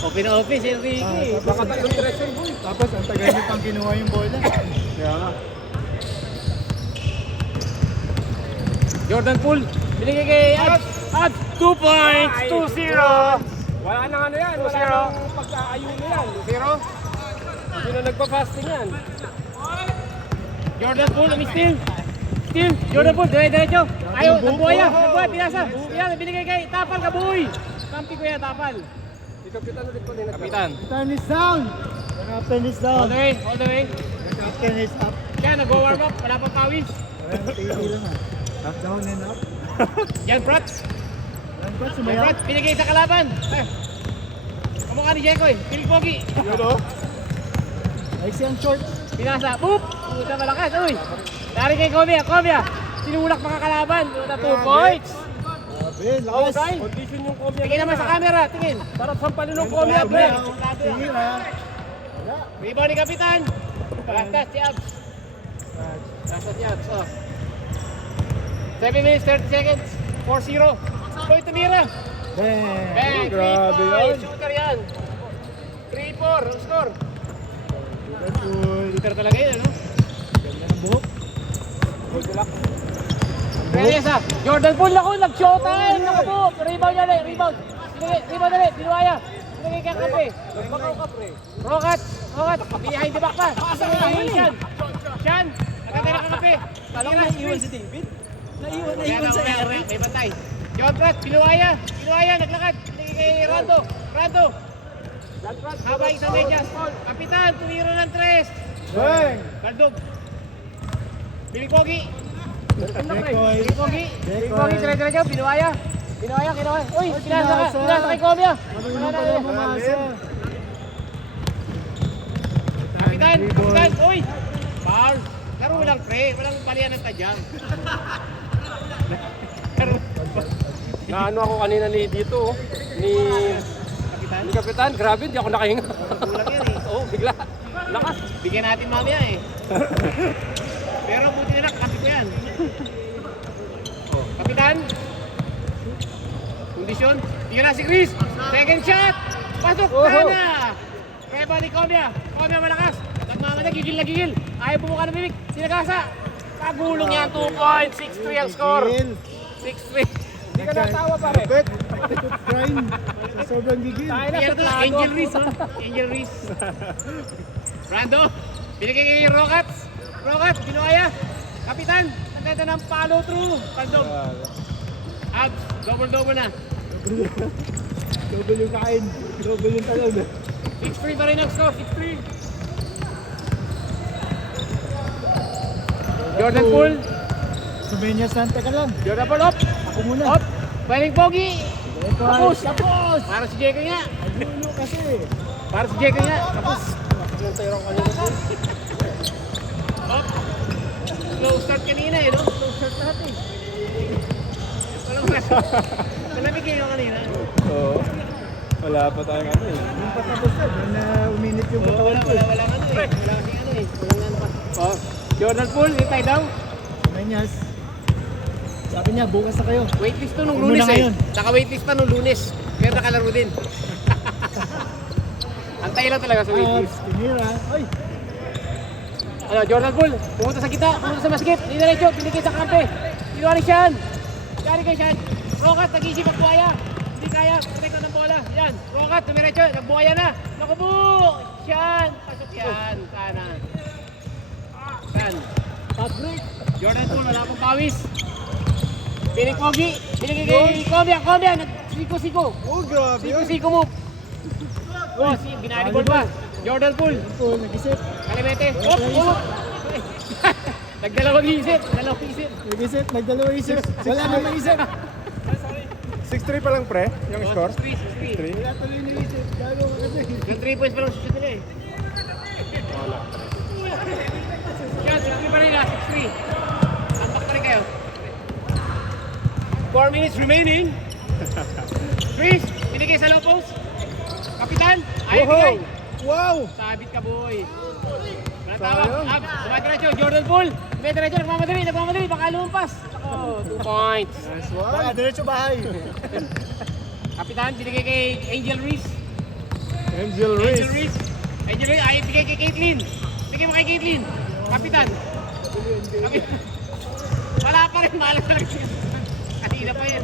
Open na office, Enrique. Baka tatlong direction boy. Tapos ang tagal niyo pang kinuha yung bola. Kaya nga. Jordan Poole, binigay kay Abs. Abs, 2 points, 2-0. Wala nang ano yan, wala nang pagkaayuno yan. 0. Hindi na nagpa-fasting yan. Jordan Poole, steal. Steal, Jordan Poole, diretso. Ayaw, nagbuhaya, pinasa. Pinasa, binigay kay Tapal, Kabuy. Kampi ko yan, Tapal. Si Kapitan ulit ko din. Kapitan. Captain is down. The captain is All down. the way, all the way. The captain is up. Yan, nag-warm up, wala pang pawis. Tigil lang ah. Down and up. Yan, Prats. Yan pa, Yan, sumayaw. Prats, binigay sa kalaban. Kamukha ni Jekoy, Piling Pogi. Yun o. Ay siyang short. Pinasa, boop! Puta malakas, uy! Dari kay Komia, Komia! Sinulak mga kalaban, puta 2 points! Grabe, lakas. Okay. Condition yung komya. Tingin naman sa camera, tingin! Sarap sampalin ng Komia, komya. pre! Tingin ah. Wala. Rebound ni Kapitan! Lastas si Abs! Lastas si Abs, oh! 7 minutes, 30 seconds, 4-0! Boy, tumira! Bang. Bang! 3 grabe points! yan. Shooter yan! 3-4, score! Liverpool. Shooter talaga yun, ano? Ganda ng buhok. Teresa, Jordan Poole ako, nag-showtime, nakabuo, rebound yan eh, rebound. Rebound na rin, binuhaya. Binigay kang kape. Rokat, behind the back pa. Sian, Sian, nagkatay na kang kape. Alam mo naiwan si David? Naiwan sa Eric. May bantay. John Pratt, binuhaya, naglakad. Binigay kay Rando, Haba isang medyas. Kapitan, tumiro ng 3. Bang. Kaldog. Piling Pogi. Decoy. Piling Pogi, dire-diretso, binuhaya. Kinuha. Uy, pinasa kay Komia. Marunong pala mamasa. Kapitan, uy! Foul! Laro lang pre, walang balian ng tadyang. Naano ako kanina ni dito, oh. Ni Kapitan, grabe, hindi ako nakahinga. Kulang yan eh. Oo, bigla. Lakas. Bigyan natin mamaya eh. Pero buti nila, kasi ko yan. Kapitan! Kondisyon, tingnan na si Chris! Second shot! Pasok! Sana! Kaya ni Komia malakas! Nagmamadag, gigil. Ayaw bumuka ng bibig. Sinagasa! Pagulong yan, 2 points, 6-3 ang score. 6-3. Hindi ka natawa pare. Bet. Grind. Sobrang gigil. Angel Reese, ha? Angel Reese. Brando, binigay kay Rockets, binuhaya. Kapitan, nagkata ng follow through. Kaldog. Abs, double na. Double yung kain. Double yung talon. 6-3 pa rin ang score, 6-3. Jordan Poole. Sumenya Santa ka lang. Jordan Poole, up. Ako muna. Up. Piling Pogi. Tapos. Tapos. Para si Jekyll nga. Nagulo kasi. Para si Jekyll nga. Tapos. Yung tayo kanina. Up. Slow start kanina eh, no? Slow start lahat eh. Walang press. Malamig kayo kanina. Oo. Wala pa tayong ano eh. Yung patapos na. Doon na uminit yung Oo, katawan ko. wala ano eh. Wala kasing ano eh. Walang ano pa. Oh, Jordan Poole, hintay daw. Sumenyas. Sabi niya, bukas na kayo. Waitlist to nung Huwag mo Lunes na eh. ngayon. Naka-waitlist pa nung Lunes. Pero nakalaro din. Antay lang talaga sa waitlist. Tinira. Ay. Ano, Jordan Poole, pumunta sa kita, pumunta sa basket. Dinerecho, pinigay sa kampe. Kinuha ni Sian. Kari kay Sian. Rokat, nag-isip ang buhaya. Hindi kaya, protect ng bola. Yan, Rokat, tumirecho, nagbuhaya na. Nakubu! Sian, pasok yan. Sana. Sian. Fast break. Jordan Poole, wala akong pawis. Piling Pogi, binigay kay Komia, nag-siko-siko. Oh, grabe yun. Siko-siko mo. Oh, binalibol pa. Jordan Poole, Ito, nag-isip. Kalimete. Oh! Nagdalawang isip. Nag-isip, nagdalawa isip. Wala namang isip. 6-3 pa lang pre, yung score. 3. Wala tuloy nag-isip. Gago ka kasi. Yung 3 points pa lang shoot nila eh. Yan, 6-3 pa rin na. 6-3. Tambak pa rin kayo. 4 minutes remaining. Chris, binigay sa low post. Kapitan, ayaw bigay. Wow! Sabit ka boy. Tawag, dumadiretso, Jordan Poole. Dumadiretso, nagmamadali, baka lumpas. Oh, 2 points. Nice one. Baka diretso bahay. Kapitan, binigay kay Angel Reese. Angel Angel Reese. Reese. Angel Reese, ay, bigay kay Caitlyn. Bigay mo kay Caitlyn. Kapitan. Wala pa rin, malas na rin. Kanina pa yan.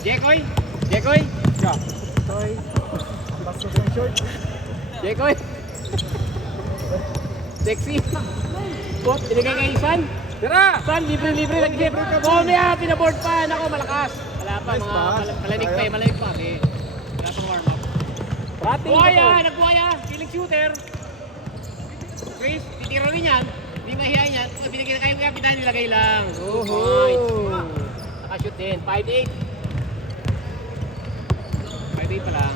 Jekoy. Jekoy. Toy. Bastos ng short. Jekoy. Sexy. Pop, binigay kay San. Tira! San, libre-libre nag-isip. Komya, pinaboard pa. Nako, malakas. Wala pa, Nice mga pass. malamig pa eh, malamig pa. Okay. Wala pang warm up. Batting Buhaya, nagbuhaya. Feeling shooter. Chris, titira rin yan. Hindi mahihayin yan. O, binigay na kayo kapitan, nilagay lang. Oh. Nakashoot din. 5-8. 5-8 pa lang.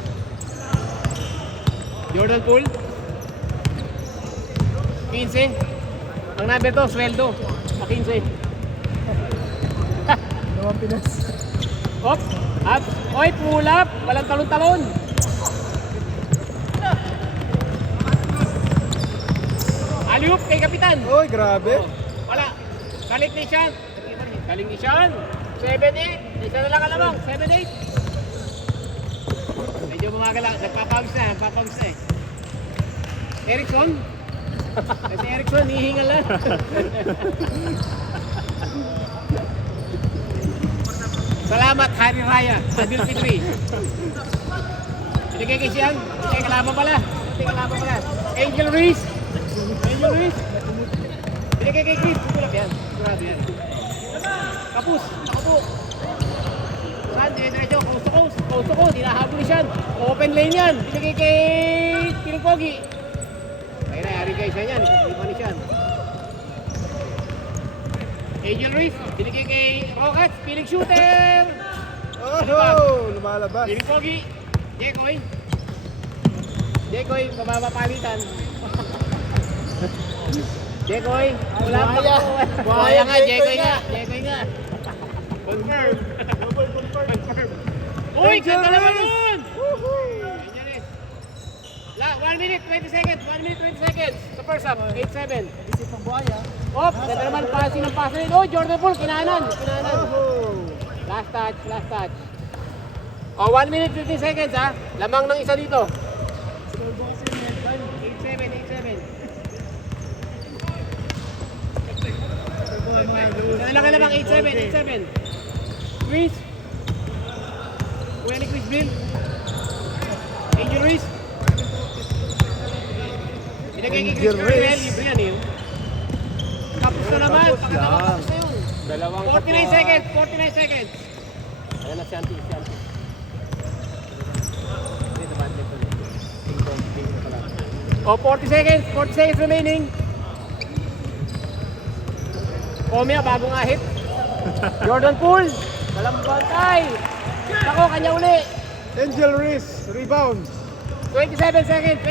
Jordan Poole. 15. Ang number to, sweldo. 15. Naman Pinas. Op, up. Oy, pull up. Walang talon-talon. Aliup kay kapitan. Oy, grabe. Wala. Galit ni Sean. Galing ni Sean. 7-8. Isa na lang alamang. 7-8. Medyo bumagal lang. Nagpapawis na eh. Erickson. Kasi Erickson, hihingal lang. Salamat, Hari Raya. Adil Fitri. Binigay kay Sean. Binigay kalaban pala. Angel Reese. Angel Reese. Binigay kay Chris. Tulap yan. Sigurado yan. Kapus. Nakapo. Saan? Dire-diretso. Coast to coast. Coast to coast. Hinahabol ni Sean. Open lane yan. Binigay kay Pilupogi. Ayun na. Hari kay Sean yan. Hindi pa ni Sean. Angel Reese. Binigay kay Rockets. Piling shooter. Oh, lumalabas. Pilupogi. Jekoy. Jekoy. Bababa palitan. Jekoy. Wala pa Buhaya. ko. Buhaya nga. Jekoy nga. Confirm. Confirm. Uy, ganda naman nun! Ganyan eh. 1 minute, 20 seconds. 1 minute, 20 seconds. Sa first half, 8-7. Isip ng buhaya. Op, ganda naman passing ng pass rin. Oh, Jordan Poole, kinanan. Oh. Last touch. Oh, 1 minute, 15 seconds ha. Lamang ng isa dito. 8-7. Kailangan lamang 8-7. Chris. Kuya ni Chris Bill. Angel Reese. Pinagay kay Chris Angel Bill. Reese. Libre yan yun. Tapos na naman. Tapos Pakatawa lang. tapos na yun. Dalawang 49 seconds. 49 seconds. Ayan na si Auntie. Oh, 40 seconds. 40 seconds remaining. Komya, bagong ahit. Jordan Poole. Walang bantay. Ako, kanya uli. Angel Reese, rebound. 27 seconds.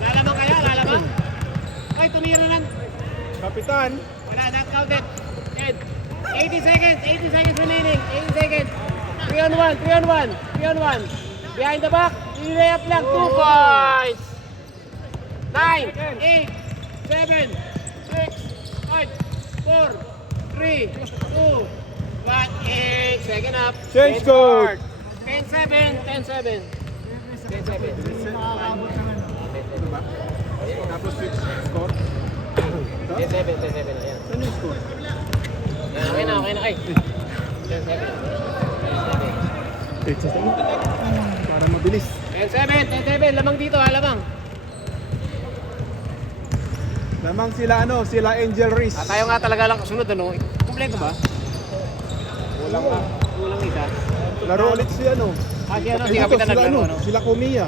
Lalamang kaya? Ay, tumira na. Kapitan. Wala, not counted. Dead. 80 seconds remaining. 80 seconds. 3 on 1. Behind the back. I-lay up lang. 2 points. 9, 8, 7, 6, 5, 4, 3, 2, 1, 8. Second up. Change 10 code. start. 10-7. Tapos switch score. 10-7. Ayan. Ano yung score? Okay na. 10-7. Para mabilis. 10-7. Lamang dito ha, lamang. Lamang sila Angel Reese. Tayo nga talaga lang kasunod ano. Kompleto ba? Kulang isa. Laro ulit si ano. Si Dito, Kapitan sila naglaro ano. Sila Kumiya.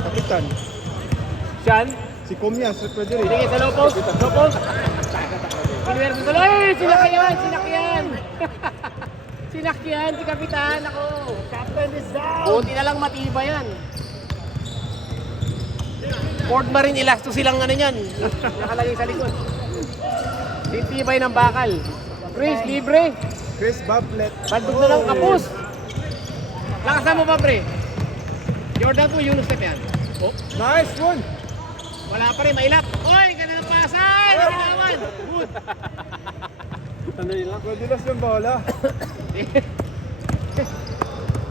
Kapitan. Sean, Si Kumiya, pwede rin. binigay sa low post. Piniwerso sa low. Ay, sinakyan. Sinakyan si Kapitan. Ako. Captain is down. Buti na lang matibay yan. Ford Marine Elasto silang ano yan. Nakalagay sa likod. Titibay ng bakal. Chris, libre. Chris Bablet. Bandog na lang kapos. Lakasan mo pa, pre. Jordan po, Yunus step yan. Oh, Nice one! wala pa rin, mailap. Oy, ganda ng pasay. Nakinawan. Good. Ano yun lang? Madilas yung bola.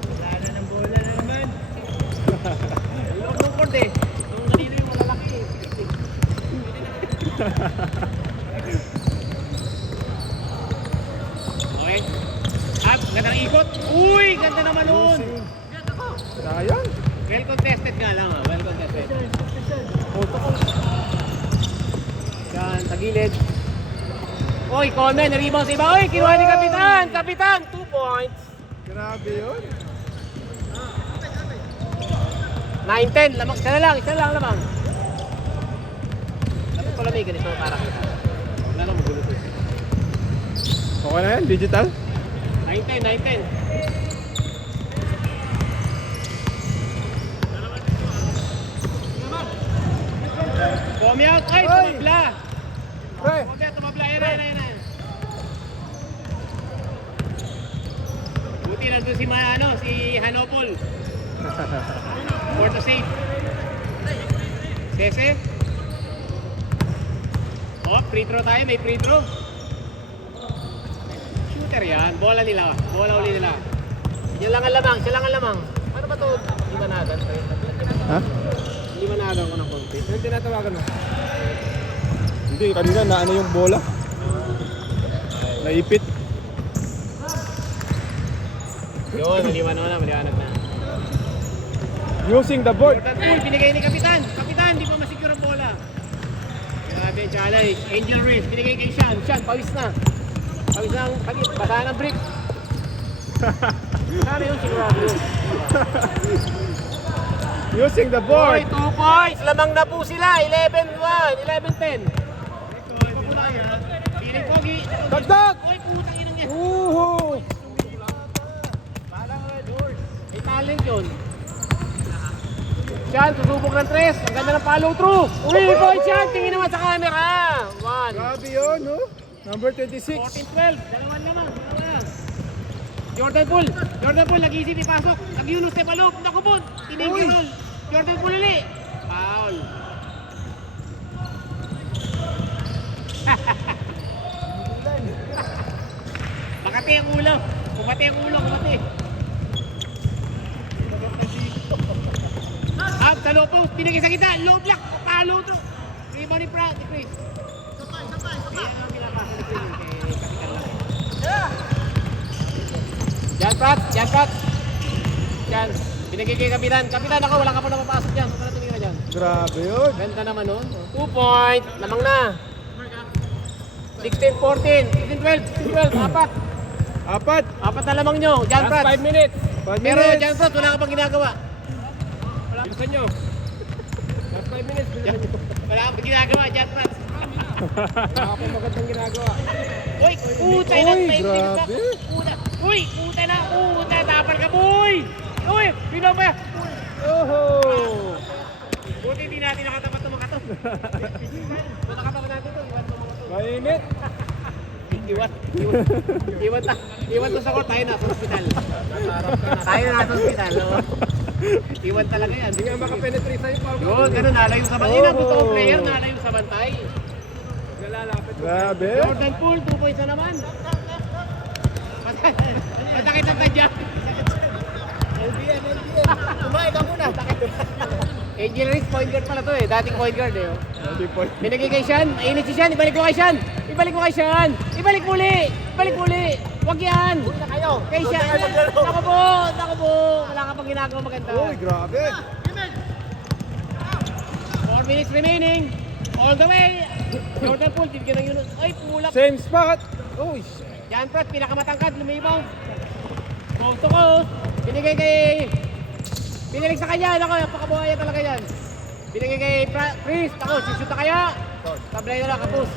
Wala na ng bola na Okay. Up, ganda ng ikot. Uy, ganda naman nun. Sayang. Well contested nga lang ah. Well contested. Yan, tagilid. Uy, Coleman, na-rebound sa iba. Uy, kinuha ni Kapitan. Kapitan, 2 points. Grabe yun. 9-10, lamang, isa lang lamang. Dapat pala may ganito para kita. Wala lang magulo to. Okay na yan, digital? 9-10. Come out, ay, Ay! tumabla. Pre! Tumabla, yan. Buti nandun si Hanopol. For to save. Sese. Oh, free throw tayo. May free throw. Shooter yan. Bola uli nila. Yan lang ang lamang. Siya lang ang lamang. Ano ba ito? Limanagan. Ha? Limanagan ko ng konti. Yung tinatawagan mo. Hindi, kanina naano yung bola. Naipit. Yun, maliwanag na. Using the board. Jordan Poole, binigay ni Kapitan. Kapitan, di pa masecure ang bola. Grabe yung challenge. Angel Reese, binigay kay Sean. Sean, pawis na. Pawis na ang pagit. Basahan ng brick. Sabi yung sigurado yun. Using the Boy, board. 2 points. Lamang na po sila. 11-1. 11-10. Piling Pogi. Dagdag! Uy, putang inang yan. Woohoo! May talent yun. Sean, susubok ng 3. Ang ganda ng follow through. Uy, boy, Sean. Tingin naman sa camera. 1. Grabe yun, no? Number 26. 14-12. Dalawan naman. Jordan Poole, nag-isip ipasok. Nag-Yunus Tepalop. Naku po. Tinigil. Jordan Poole ulit. Foul. Makati ang ulo. Kumati. Up sa low post. Pinigil sa kita. Low block. Palo to. Rebound ni Chris. Sabay. Ayan ang pinapasa ni Chris. Kapitan lang. Yan, Pat. Yan. Binigay kay Kapitan. Kapitan, ako, wala ka pa napapasok dyan. Saan ka na tumira dyan? Grabe yun. Ganda naman, no? 2 point. Lamang na. 16-14. 16-12. Apat. Apat. Na lamang nyo. Jan Last Pratt. 5 minutes. 5 Pero minutes. Jan Pratt, wala ka pang ginagawa. Bilisan nyo. Last 5 minutes. Bilisan nyo. Wala ka pang ginagawa, Jan Pratt. Wala ka pang magandang ginagawa. Uy, putay na. Uy, 20 minutes na. grabe. Putay. Tapal ka, boy. Uy, bilang pa. Oh! Buti hindi natin nakatapat ng mga to. Kung nakatapat natin to, iwan ng mga to. Mainit. Iwan to sa court, tayo na sa hospital. Tayo na sa hospital, no? Iwan talaga yan. Hindi nga makapenetrate sa'yo. Yun, ganun, nalayo sa bantay. Yun ang gusto kong player, nalayo sa bantay. Nalalapit. Grabe. Jordan Poole, 2 points na naman. Masakit ang tadya. LBN. Kumain ka muna. Angel Reese, point guard pala to eh. Dating point guard eh. Binigay kay Sean. Mainit si Sean. Ibalik mo kay Sean. Ibalik muli. Huwag yan. Kay Sean. Naku po. Wala ka pang ginagawa maganda. Uy, grabe. 4 minutes remaining. All the way. Jordan Poole, bibigyan ng Yunus. Ay, pulak. Same spot. Uy. Jan Pratt, pinakamatangkad, lumibaw. Coast to coast. Binilig sa kanya. Ako, napakabuhaya talaga yan. Binigay kay Chris. Ako, sushoot na kaya. Tablay na lang, kapos.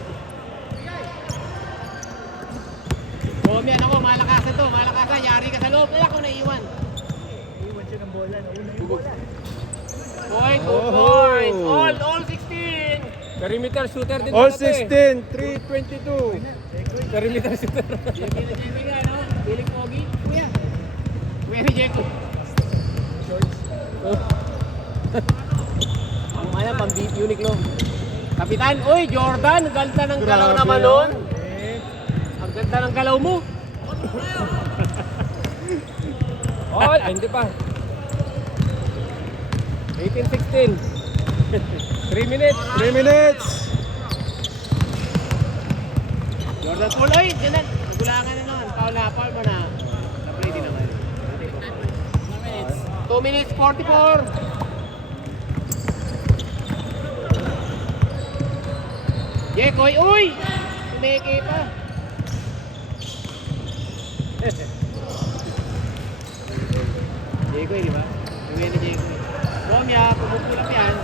Yan ako, malakasan to. Yari ka sa loob. Ay, ako naiiwan. Naiiwan siya ng bola. Point, 2 points. All 16. Perimeter shooter din. All pala to eh. 16. 322. Perimeter shooter. Jimmy nga, no? Bilig Pogi. Kuya ni Jeko. Ano, pang-beat Uniqlo. Kapitan, uy, Jordan, ganda ng galaw Grabe naman yan. nun. Ang ganda ng galaw mo. All, hindi pa. 18-16. 3 minutes. 3 minutes. Jordan Poole, ay, dyan na. Nagulangan na naman. Foul mo na. Na-play din naman. 2 minutes 44. Jekoy, uy! Tumeke pa. Jekoy, di ba? Tuwi na Jekoy. Bomya, pumupulap yan.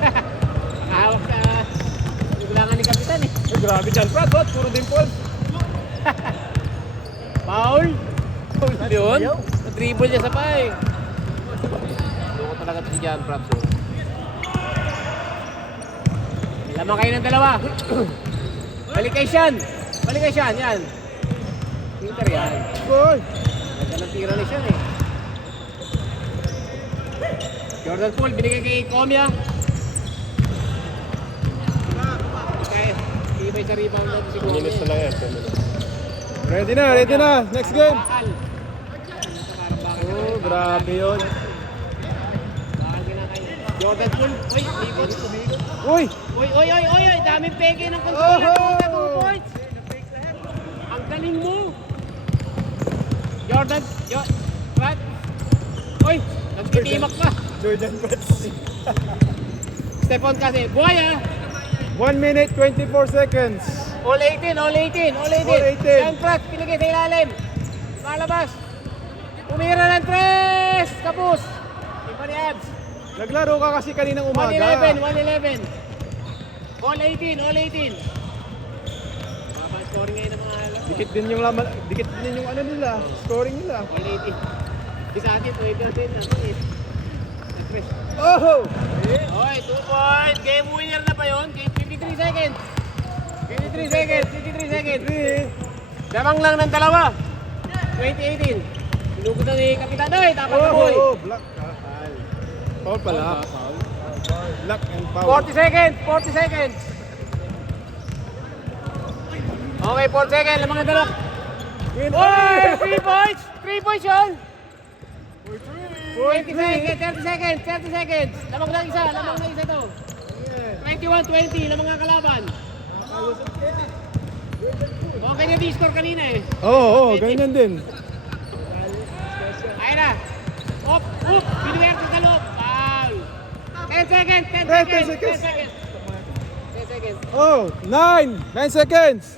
Nakahawak sa nagulangan ni Kapitan eh. Ay, grabe dyan, Brad. What? Puro dimple. Foul? Foul yun? Na-dribble niya sa pay. Loko talaga si John Props. Oh. Lamang kayo ng dalawa. Balik kay Sean. Yan. Peter yan. Goal! Ganda ng tira ni Sean eh. Jordan Poole, binigay kay Comia. Okay. Ibay sa rebound natin si Comia. Minutes na lang yan. 10 minutes. Ready na. Next game. Bakal. Oh, grabe yun. Bakal kinakain. Jordan Poole. Uy, libot. Uy! Uy, daming peke ng control. Oh! 2 points. Ang galing mo. Jordan, Brad. Uy, nagtitimak pa. Jordan Brats. Stephon kasi, buhay ah. 1 minute 24 seconds. All 18. All 18. Yan, Brad, pinigay sa ilalim. Malabas. Tumira ng 3. Kapus. Iba ni Abs. Naglaro ka kasi kaninang umaga. 111. All 18. Mababa scoring ngayon ng mga alam. Dikit din yung ano nila, scoring nila. All 18. Isa atin, 20 na. Oh! Okay, 2 points. Game winner na ba yun? 53 seconds. 53 seconds. 3. Damang lang ng dalawa. 2018. Sinugod na ni Kapitan. Ay, dapat na boy. Black. Foul pala. Black and foul. 40 seconds. Okay, 4 seconds. Lamang ng dalawa. Oy, 3 points. 3 points yun. 20 seconds. Lamang na isa to. 21-20. Lamang nga kalaban. Okay niya di-score kanina eh. Oo, ganyan din. Ayun na. Up. Biniwerto sa loob. Foul. 10 seconds. 10 seconds. Oh, 9 seconds.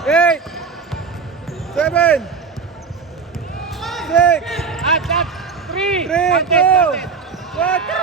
8 7 6 At 3. 3 2 1